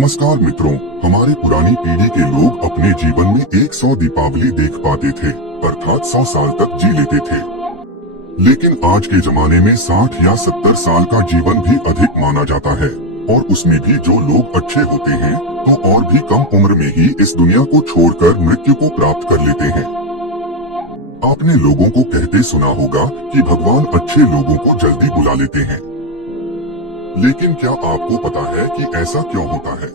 नमस्कार मित्रों, हमारे पुरानी पीढ़ी के लोग अपने जीवन में 100 दीपावली देख पाते थे, अर्थात 100 साल तक जी लेते थे। लेकिन आज के जमाने में 60 या 70 साल का जीवन भी अधिक माना जाता है, और उसमें भी जो लोग अच्छे होते हैं तो और भी कम उम्र में ही इस दुनिया को छोड़कर मृत्यु को प्राप्त कर लेते हैं। आपने लोगों को कहते सुना होगा कि भगवान अच्छे लोगों को जल्दी बुला लेते हैं, लेकिन क्या आपको पता है कि ऐसा क्यों होता है?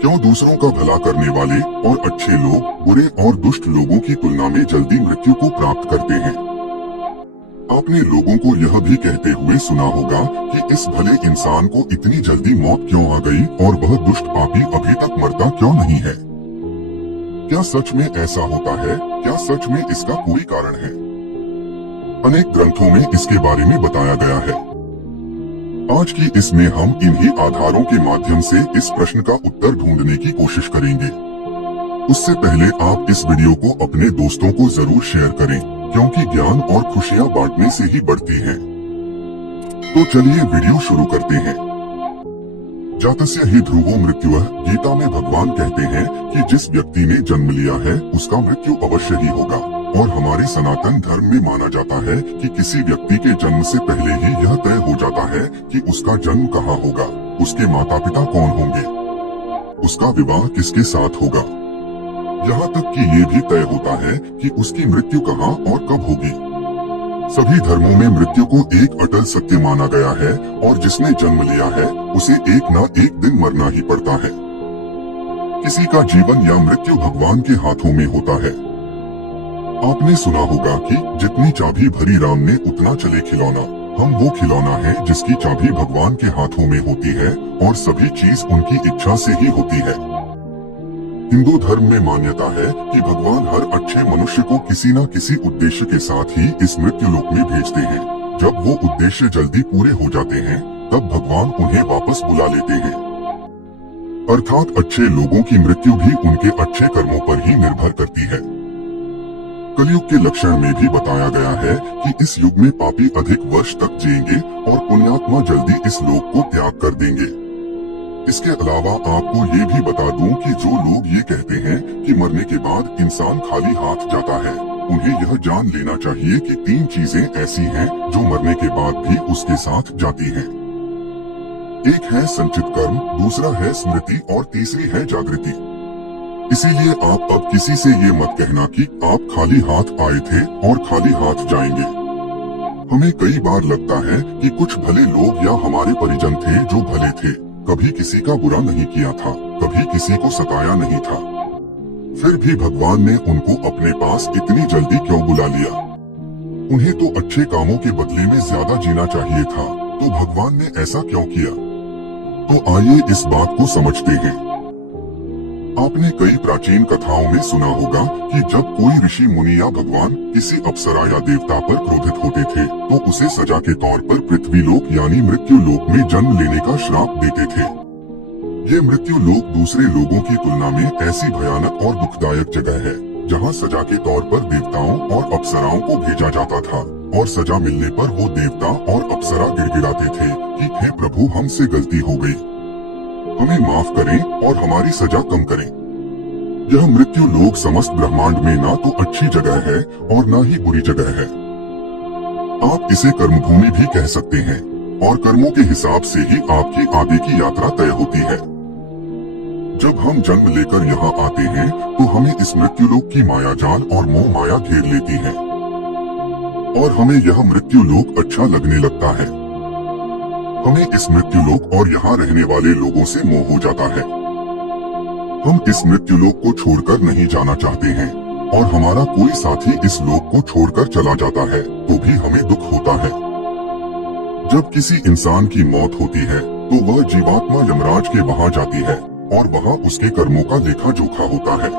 क्यों दूसरों का भला करने वाले और अच्छे लोग बुरे और दुष्ट लोगों की तुलना में जल्दी मृत्यु को प्राप्त करते हैं? आपने लोगों को यह भी कहते हुए सुना होगा कि इस भले इंसान को इतनी जल्दी मौत क्यों आ गई और वह दुष्ट पापी अभी तक मरता क्यों नहीं है। क्या सच में ऐसा होता है? क्या सच में इसका कोई कारण है? अनेक ग्रंथों में इसके बारे में बताया गया है। आज की इसमें हम इन्हीं आधारों के माध्यम से इस प्रश्न का उत्तर ढूंढने की कोशिश करेंगे। उससे पहले आप इस वीडियो को अपने दोस्तों को जरूर शेयर करें, क्योंकि ज्ञान और खुशियां बांटने से ही बढ़ती हैं। तो चलिए वीडियो शुरू करते हैं। जातस्य हि ध्रुवो मृत्युः, गीता में भगवान कहते हैं कि जिस व्यक्ति ने जन्म लिया है उसका मृत्यु अवश्य ही होगा। और हमारे सनातन धर्म में माना जाता है कि किसी व्यक्ति के जन्म से पहले ही यह तय हो जाता है कि उसका जन्म कहाँ होगा, उसके माता पिता कौन होंगे, उसका विवाह किसके साथ होगा, यहाँ तक कि ये भी तय होता है कि उसकी मृत्यु कहाँ और कब होगी। सभी धर्मों में मृत्यु को एक अटल सत्य माना गया है, और जिसने जन्म लिया है उसे एक न एक दिन मरना ही पड़ता है। किसी का जीवन या मृत्यु भगवान के हाथों में होता है। आपने सुना होगा कि जितनी चाबी भरी राम ने उतना चले खिलौना। हम वो खिलौना है जिसकी चाबी भगवान के हाथों में होती है, और सभी चीज उनकी इच्छा से ही होती है। हिंदू धर्म में मान्यता है कि भगवान हर अच्छे मनुष्य को किसी न किसी उद्देश्य के साथ ही इस मृत्यु लोक में भेजते हैं। जब वो उद्देश्य जल्दी पूरे हो जाते हैं तब भगवान उन्हें वापस बुला लेते हैं। अर्थात अच्छे लोगों की मृत्यु भी उनके अच्छे कर्मों पर ही निर्भर करती है। कलयुग के लक्षण में भी बताया गया है कि इस युग में पापी अधिक वर्ष तक जिएंगे और पुण्यात्मा जल्दी इस लोक को त्याग कर देंगे। इसके अलावा आपको ये भी बता दूं कि जो लोग ये कहते हैं कि मरने के बाद इंसान खाली हाथ जाता है, उन्हें यह जान लेना चाहिए कि 3 चीजें ऐसी हैं जो मरने के बाद भी उसके साथ जाती हैं। एक है संचित कर्म, दूसरा है स्मृति और तीसरी है जागृति। इसीलिए आप अब किसी से ये मत कहना कि आप खाली हाथ आए थे और खाली हाथ जाएंगे। हमें कई बार लगता है कि कुछ भले लोग या हमारे परिजन थे जो भले थे, कभी किसी का बुरा नहीं किया था, कभी किसी को सताया नहीं था, फिर भी भगवान ने उनको अपने पास इतनी जल्दी क्यों बुला लिया? उन्हें तो अच्छे कामों के बदले में ज्यादा जीना चाहिए था, तो भगवान ने ऐसा क्यों किया? तो आइए इस बात को समझते हैं। आपने कई प्राचीन कथाओं में सुना होगा कि जब कोई ऋषि मुनि या भगवान किसी अप्सरा या देवता पर क्रोधित होते थे तो उसे सजा के तौर पर पृथ्वी लोक यानी मृत्यु लोक में जन्म लेने का श्राप देते थे। ये मृत्यु लोक दूसरे लोगों की तुलना में ऐसी भयानक और दुखदायक जगह है जहाँ सजा के तौर पर देवताओं और अप्सराओं को भेजा जाता था, और सजा मिलने पर वो देवता और अप्सरा गिड़गिड़ाते थे कि हे प्रभु, हमसे गलती हो गई, हमें माफ करें और हमारी सजा कम करें। यह मृत्यु लोक समस्त ब्रह्मांड में ना तो अच्छी जगह है और ना ही बुरी जगह है। आप इसे कर्मभूमि भी कह सकते हैं, और कर्मों के हिसाब से ही आपकी आगे की यात्रा तय होती है। जब हम जन्म लेकर यहाँ आते हैं तो हमें इस मृत्यु लोक की माया जाल और मोह माया घेर लेती है, और हमें यह मृत्यु लोक अच्छा लगने लगता है। हमें इस मृत्यु लोक और यहाँ रहने वाले लोगों से मोह हो जाता है। हम इस मृत्यु लोक को छोड़कर नहीं जाना चाहते हैं, और हमारा कोई साथी इस लोक को छोड़कर चला जाता है तो भी हमें दुख होता है। जब किसी इंसान की मौत होती है तो वह जीवात्मा यमराज के वहाँ जाती है, और वहाँ उसके कर्मों का लेखा जोखा होता है।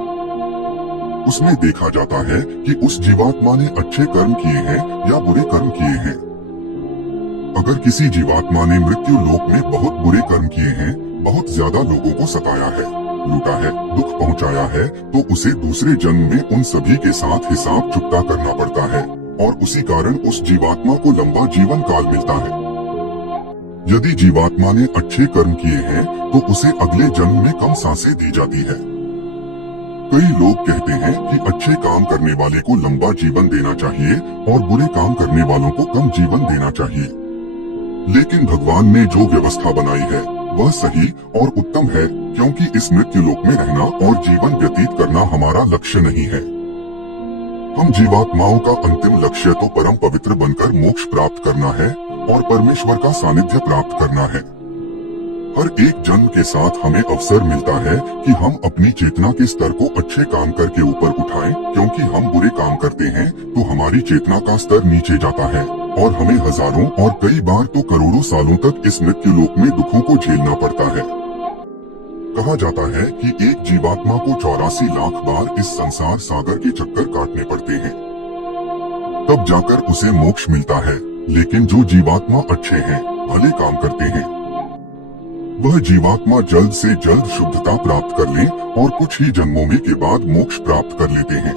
उसमें देखा जाता है कि उस जीवात्मा ने अच्छे कर्म किए हैं या बुरे कर्म किए हैं। अगर किसी जीवात्मा ने मृत्यु लोक में बहुत बुरे कर्म किए हैं, बहुत ज्यादा लोगों को सताया है, लूटा है, दुख पहुंचाया है, तो उसे दूसरे जन्म में उन सभी के साथ हिसाब चुकता करना पड़ता है, और उसी कारण उस जीवात्मा को लंबा जीवन काल मिलता है। यदि जीवात्मा ने अच्छे कर्म किए हैं तो उसे अगले जन्म में कम सांसें दी जाती है। कई लोग कहते हैं कि अच्छे काम करने वाले को लंबा जीवन देना चाहिए और बुरे काम करने वालों को कम जीवन देना चाहिए। लेकिन भगवान ने जो व्यवस्था बनाई है वह सही और उत्तम है, क्योंकि इस मृत्यु लोक में रहना और जीवन व्यतीत करना हमारा लक्ष्य नहीं है। हम जीवात्माओं का अंतिम लक्ष्य तो परम पवित्र बनकर मोक्ष प्राप्त करना है और परमेश्वर का सानिध्य प्राप्त करना है। हर एक जन्म के साथ हमें अवसर मिलता है कि हम अपनी चेतना के स्तर को अच्छे काम करके ऊपर उठाएं, क्योंकि हम बुरे काम करते हैं तो हमारी चेतना का स्तर नीचे जाता है और हमें हजारों और कई बार तो करोड़ों सालों तक इस मृत्यु लोक में दुखों को झेलना पड़ता है। कहा जाता है कि एक जीवात्मा को 84 लाख बार इस संसार सागर के चक्कर काटने पड़ते हैं, तब जाकर उसे मोक्ष मिलता है। लेकिन जो जीवात्मा अच्छे हैं, भले काम करते हैं, वह जीवात्मा जल्द से जल्द शुद्धता प्राप्त कर ले और कुछ ही जन्मों में के बाद मोक्ष प्राप्त कर लेते हैं।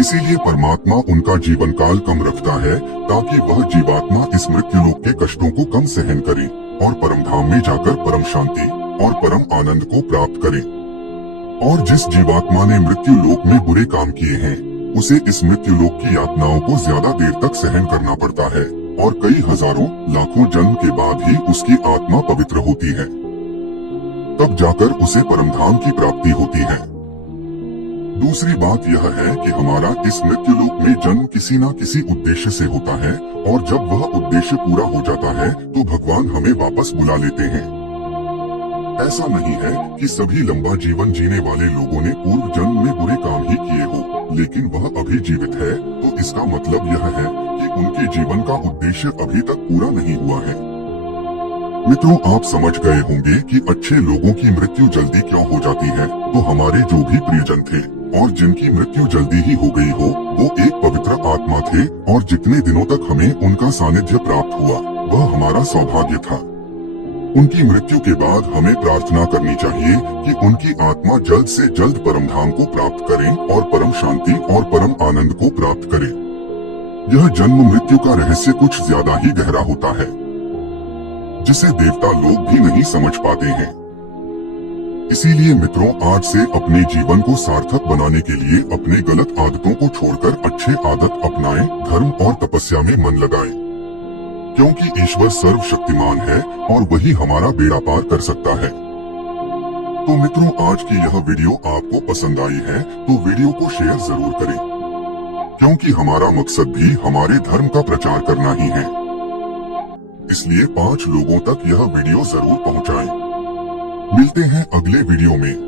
इसीलिए परमात्मा उनका जीवन काल कम रखता है, ताकि वह जीवात्मा इस मृत्यु लोक के कष्टों को कम सहन करे और परम धाम में जाकर परम शांति और परम आनंद को प्राप्त करे। और जिस जीवात्मा ने मृत्यु लोक में बुरे काम किए हैं, उसे इस मृत्यु लोक की यातनाओं को ज्यादा देर तक सहन करना पड़ता है और कई हजारों लाखों जन्म के बाद ही उसकी आत्मा पवित्र होती है। तब जाकर उसे परमधाम की प्राप्ति होती है। दूसरी बात यह है कि हमारा इस मृत्यु लोक में जन्म किसी न किसी उद्देश्य से होता है, और जब वह उद्देश्य पूरा हो जाता है तो भगवान हमें वापस बुला लेते हैं। ऐसा नहीं है कि सभी लंबा जीवन जीने वाले लोगों ने पूर्व जन्म में बुरे काम ही किए हो, लेकिन वह अभी जीवित है, तो इसका मतलब यह है कि उनके जीवन का उद्देश्य अभी तक पूरा नहीं हुआ है। मित्रों, आप समझ गए होंगे कि अच्छे लोगों की मृत्यु जल्दी क्यों हो जाती है। तो हमारे जो भी प्रियजन थे और जिनकी मृत्यु जल्दी ही हो गई हो, वो एक पवित्र आत्मा थे और जितने दिनों तक हमें उनका सानिध्य प्राप्त हुआ वह हमारा सौभाग्य था। उनकी मृत्यु के बाद हमें प्रार्थना करनी चाहिए कि उनकी आत्मा जल्द से जल्द परमधाम को प्राप्त करे और परम शांति और परम आनंद को प्राप्त करे। यह जन्म मृत्यु का रहस्य कुछ ज्यादा ही गहरा होता है, जिसे देवता लोग भी नहीं समझ पाते हैं। इसीलिए मित्रों, आज से अपने जीवन को सार्थक बनाने के लिए अपने गलत आदतों को छोड़कर अच्छे आदत अपनाएं, धर्म और तपस्या में मन लगाएं, क्योंकि ईश्वर सर्वशक्तिमान है और वही हमारा बेड़ा पार कर सकता है। तो मित्रों, आज की यह वीडियो आपको पसंद आई है तो वीडियो को शेयर जरूर करें, क्योंकि हमारा मकसद भी हमारे धर्म का प्रचार करना ही है। इसलिए 5 लोगों तक यह वीडियो जरूर पहुंचाएं। मिलते हैं अगले वीडियो में।